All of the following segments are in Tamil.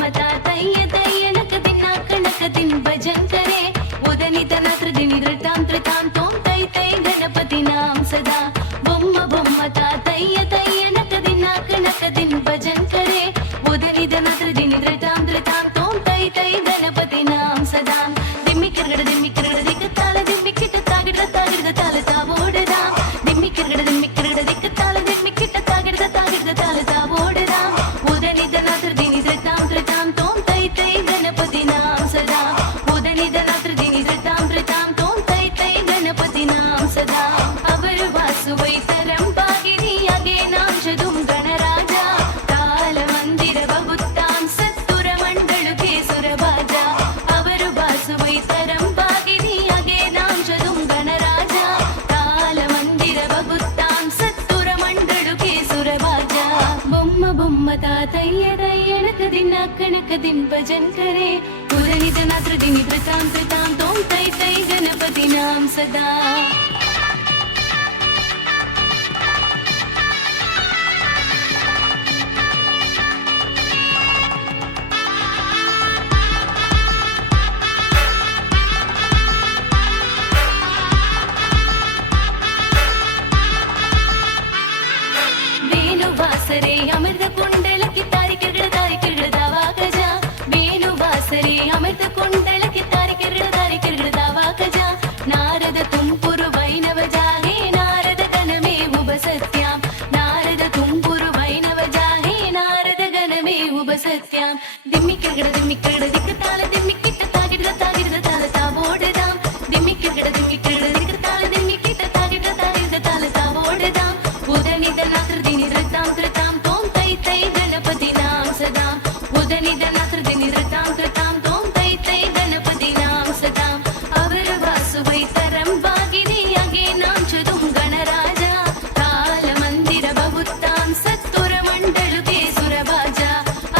बम्मता तय्य तय्य नकदिन नाकनकदिन भजन करे उदनित नत्रदिनि धृतां धृतां तों तै तै गणपति नाम सदा बम्मता तय्य तय्य नकदिन नाकनकदिन भजन करे उदनित नत्रदिनि धृतां धृतां तों तै तै गणपति नाम सदा दिम्मि किरगड़ दिक्कताल दिम्मि किट तागिड़ तागिड़ ताल तावोडदा दिम्मि किरगड़ दिक्कताल दिम्मि किट तागिड़ ताल तावोडदा उदनित नत्रदिनि धृतां धृतां तों तै तै गणपति नाम सदा उदनित नत्रदिनि धृतां धृतां तों तै तै गणपति नाम सदा अवर वासुवै तरं पागिरियागे नाम शदुं गणराजा काल मंदिर बहुत्तां सत्तुर मंडलुके सुरभाजा अवर वासुवै तरं पागिरियागे नाम शदुं गणराजा काल मंदिर बहुत्तां सत्तुर मंडलुके सुरभाजा बम्मता तय्य तय्य नकदिन नाकनकदिन भजन करे उदनित नत्रदिनि धृतां धृतां तों तै तै गणपति नाम सदा वेणुवासरे अमृत कुंडल की तारिकिरगड़ दावा गजा वेणुवासरे अमृत कुंडल की तारिकिरगड़ दावा गजा नारद तुम्पुरु वैनव जाहे नारद गणमे उब सत्यां नारद तुम्पुरु वैनव जाहे नारद गणमे उब सत्यां दिम्मि किरगड़ दिक्कताल दिम्मि किट तागिड़ ताल तावोडदां दिम्मि किरगड़ दिक्कताल दिम्मि किट तागिड़ ताल तावोडदां उदनित नत्रदिनि धृतां धृतां तों तै तै गणपति नाम सदा उदनित नत्रदिनि धृतां धृतां तों तै तै गणपति नाम सदा अवर वासुवै तरं भागिरियागे नाम शदुं गणराजा काल मंदिर बहुत्तां सत्तुर मंडलुके सुरभाजा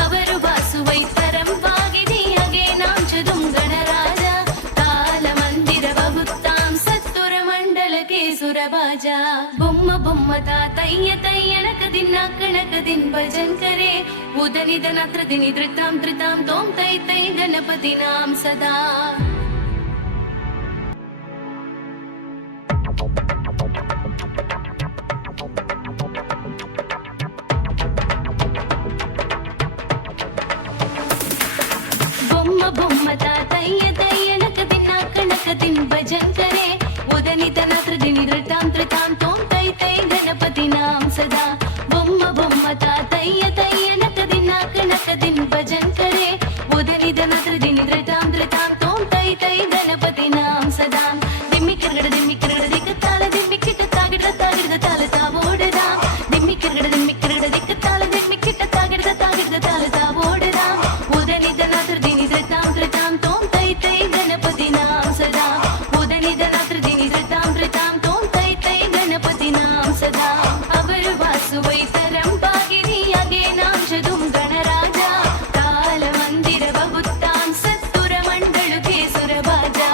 अवर वासुवै तरं भागिरियागे नाम शदुं गणराजा काल मंदिर बहुत्तां सत्तुर मंडलके सुरभाजा बम्मता तय्य तय्य नकदिन नाकनकदिन भजन करे उदनित नत्रदिनि धृतां धृतां तों तै तै गणपति नाम सदा बम्मता तय्य तय्य नकदिन नाकनकदिन भजन करे उदनित नत्रदिनि धृतां धृतां तों तै तै गणपति नाम सदा बम्मता तय्य तय्य नकदिन नाकनकदिन भजन करे उदनित नत्रदिनि धृतां धृतां तों तै तै गणपति नाम सदा दिम्मि किरगड़ दिक्कताल दिम्मि किट तागिड़ ताल तावोडदा दिम्मि किरगड़ दिक्कताल दिम्मि किट तागिड़ ताल तावोडदा उदनित नत्रदिनि धृतां धृतां तों तै तै गणपति नाम सदा उदनित नत्रदिनि धृतां धृतां तों तै तै गणपति नाम सदा अवर वासुवै तरं पागिरियागे नाम शदुं गणराजा काल मंदिर बहुत्तां सत्तुर मंडलुके सुरभाजा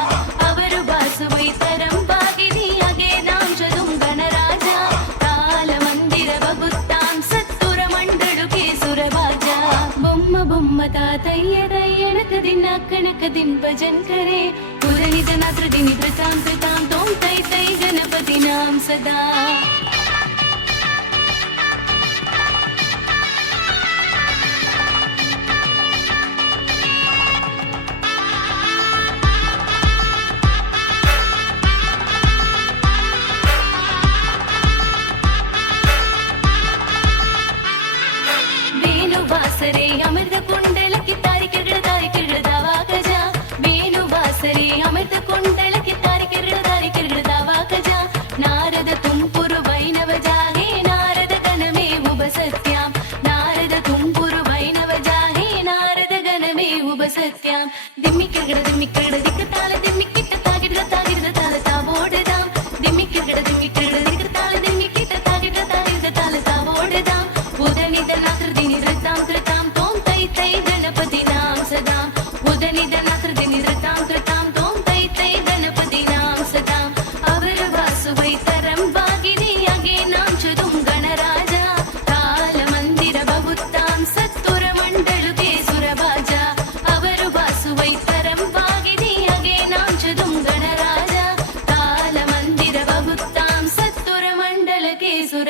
अवर वासुवै तरं पागिरियागे नाम शदुं गणराजा काल मंदिर बहुत्तां सत्तुर मंडलुके सुरभाजा बम्मता तय्य तय्य नकदिन नाकनकदिन भजन करे उदनित नत्रदिनि धृतां धृतां तों तै तै गणपति नाम सदा वेणुवासरे अमृत कुंडल की तारिकिरगड़ दावा गजा वेणुवासरे अमृत कुंडल की तारिकिरगड़ दावा गजा नारद तुम्पुरु वैनव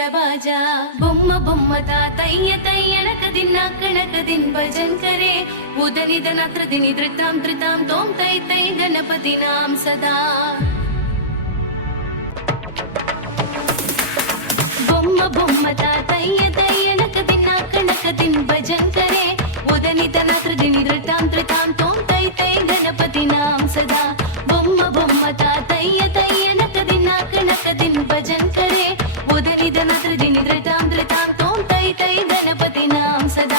सुरबाजा बोम्म बोम्म तातय्य तय्यनक दिन्नाकणक दिन भजन करे उदनिधन त्रिदिनि धृतां धृतां तों तै तै गणपतिनां सदा बोम्म बोम्म तातय्य तय्यनक दिन्नाकणक दिन भजन करे उदनिधन त्रिदिनि धृतां धृतां तों तै तै गणपतिनां सदा बोम्म बोम्म तातय्य तय्यनक दिन्नाकणक दिन भजन करे उदनिधन त्रिदिनि धृतां धृतां तों तै तै गणपतिनां सदा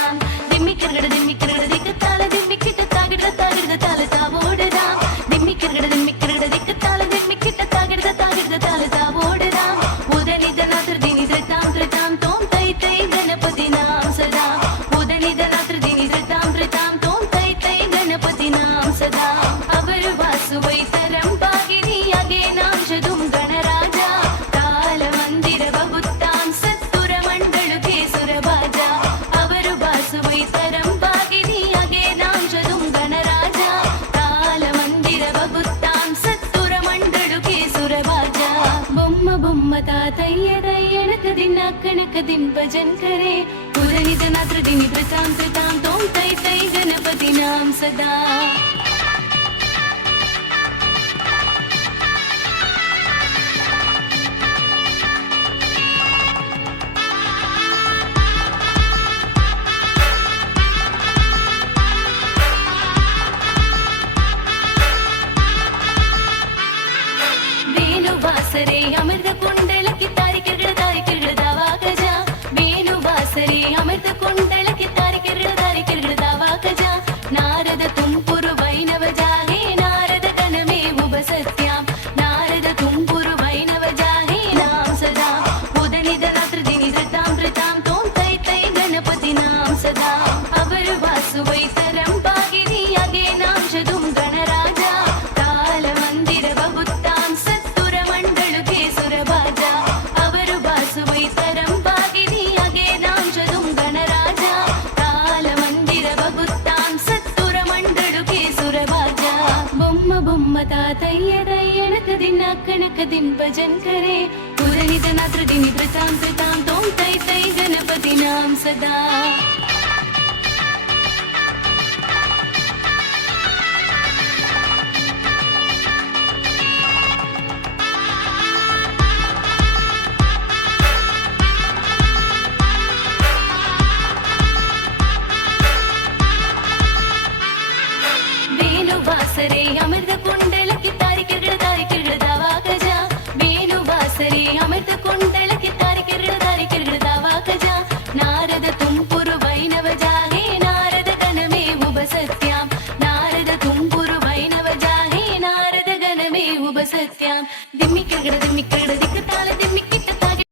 दिम्मि किरगड दिक्कताल दिम्मि किट्टतागिड तागिड ताल तावोडदा दिम्मि किरगड दिक्कताल दिम्मि किट्टतागिड ताल तावोडदा उदनिधन त्रिदिनि धृतां धृतां तों तै तै गणपतिनां सदा उदनिधन त्रिदिनि धृतां धृतां तों तै तै गणपतिनां सदा अवर वासुवै तरं पागिनि अगेनांशदुं गणराजा काल मंदिर बबुत्तां सत्तुर मंडलुके सुरबाजा अवर वासुवै तरं पागिनि अगेनांशदुं गणराजा काल मंदिर बबुत्तां सत्तुर मंडलुके सुरबाजा बोम्म बोम्म तातय्य तय्यनक दिन्नाकणक दिन भजन करे उदनिधन त्रिदिनि धृतां धृतां तों तै तै गणपतिनां सदा वेणुवासरे अमृत कुंडल की तारिक दावा गजा वेणुवासरे अमृत कुंडल की तारिक दावा गजा नारद तुम्पुरु वैनव जाहे नारद गणमे उप सत्यां नारद तुम्पुरु वैनव जाहे नाम सदा उदनिधन त्रिदिनि धृतां धृतां तों तै तै गणपतिनां सदा अवर वासुवै तरं पागिनि अगेनांशदुं गणराजा काल मंदिर बबुत्तां सत्तुर मंडलुके सुरबाजा अवर वासुवै तरं पागिनि अगेनांशदुं गणराजा काल मंदिर बबुत्तां सत्तुर मंडलुके सुरबाजा बोम्म बोम्म तातय्य तय्यनक दिन्नाकणक दिन भजन करे उदनिधन त्रिदिनि धृतां धृतां तों तै तै गणपतिनां सदा वेणुवासरे अमृत कुंडल की तारिक दावा गजा वेणुवासरे अमृत कुंडल की तारिक दावा गजा नारद तुम्पुरु वैनव जाहे नारद गणमे उप सत्यां नारद तुम्पुरु वैनव जाहे नारद गणमे उप सत्यां दिम्मि किरगड दिक्कताल दिम्मि किट्टतागिड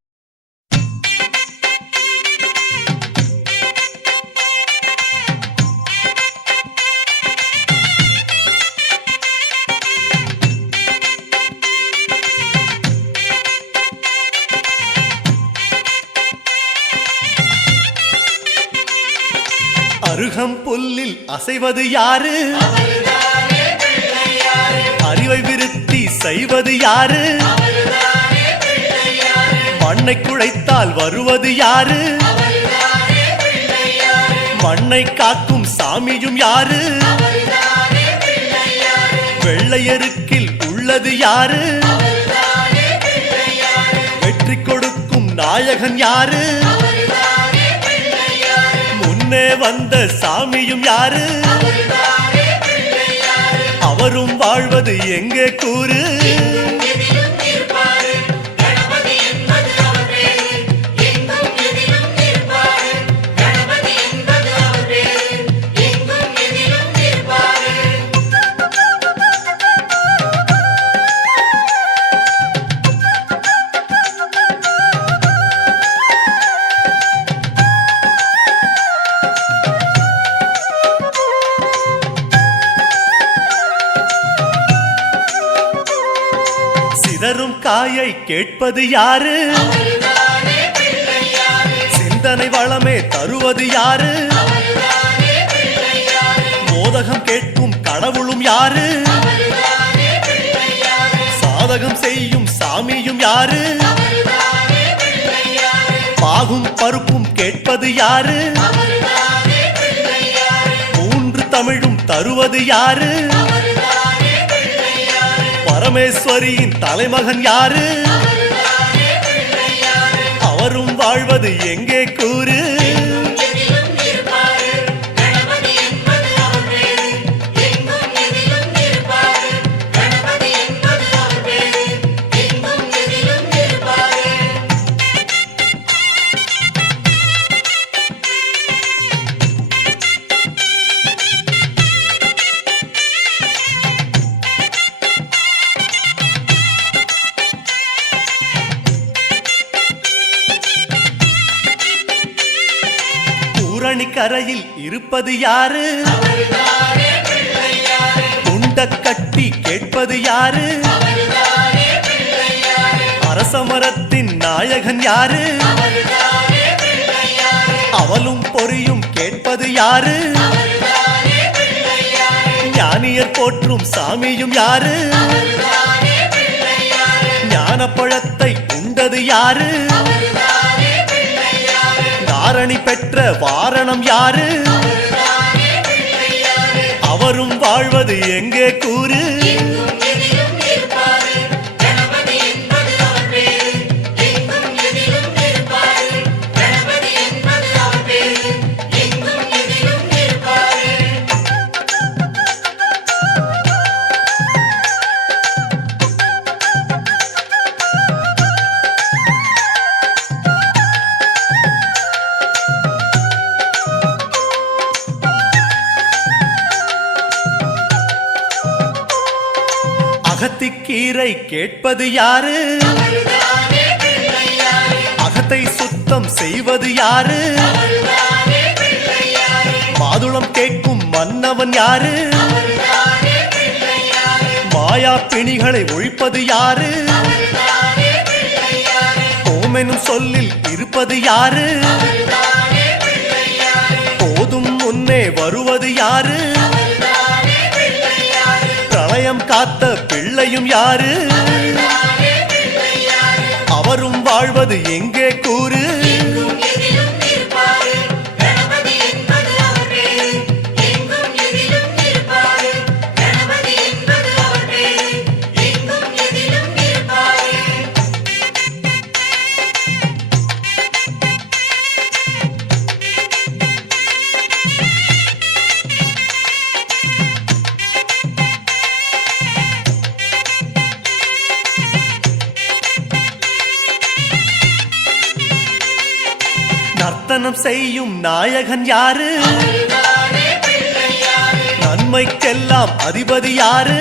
அருகம் புல்லில் அசைவது யாரு அறிவை விருத்தி செய்வது யாரு மண்ணை குழைத்தால் வருவது யாரு மண்ணை காக்கும் சாமியும் யாரு வெள்ளையருக்கில் உள்ளது யாரு வெற்றி கொடுக்கும் நாயகன் யாரு முன்னே வந்த சாமியும் யாரு அவரும் வாழ்வது எங்கே கூறு சிதறும் காயை கேட்பது யாரு சிந்தனை வளமே தருவது யாரு மோதகம் கேட்கும் கடவுளும் யாரு சாதகம் செய்யும் சாமியும் யாரு பாகும் பருப்பும் கேட்பது யாரு மூன்று தமிழும் தருவது யாரு பரமேஸ்வரியின் தலைமகன் யாரு அவரும் வாழ்வது எங்கே கூறு கரையில் இருப்பது யாரு உண்ட கட்டி கேட்பது யாரு அரசமரத்தின் நாயகன் யாரு அவளும் பொறியும் கேட்பது யாரு ஞானியர் போற்றும் சாமியும் யாரு ஞானப்பழத்தை உண்டது யாரு தாரணி பெற்ற வாரணம் யாரு அவரும் வாழ்வது எங்கே கூறு அகத்திக்கீரை கேட்பது யாரு அகத்தை சுத்தம் செய்வது யாரு மாதுளம் கேட்கும் மன்னவன் யாரு மாயா பிணிகளை ஒழிப்பது யாரு ஓமெனும் சொல்லில் இருப்பது யாரு போதும் முன்னே வருவது யாரு பிரளயம் காத்த பிள்ளையும் யாரு அவரும் வாழ்வது எங்கே கூறு நர்த்தனம் செய்யும் நாயகன் யாரு நன்மைக்கெல்லாம் அதிபதி யாரு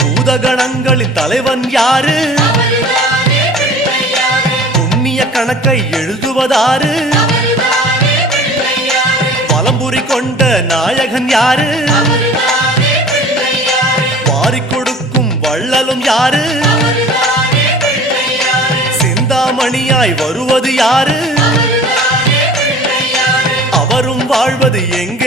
பூதகணங்களின் தலைவன் யாரு புண்ணிய கணக்கை எழுதுவதாரு பலம்புரி கொண்ட நாயகன் யாரு வாரிக் கொடுக்கும் வள்ளலும் யாரு மணியாய் வருவது யாரு அவரும் வாழ்வது எங்க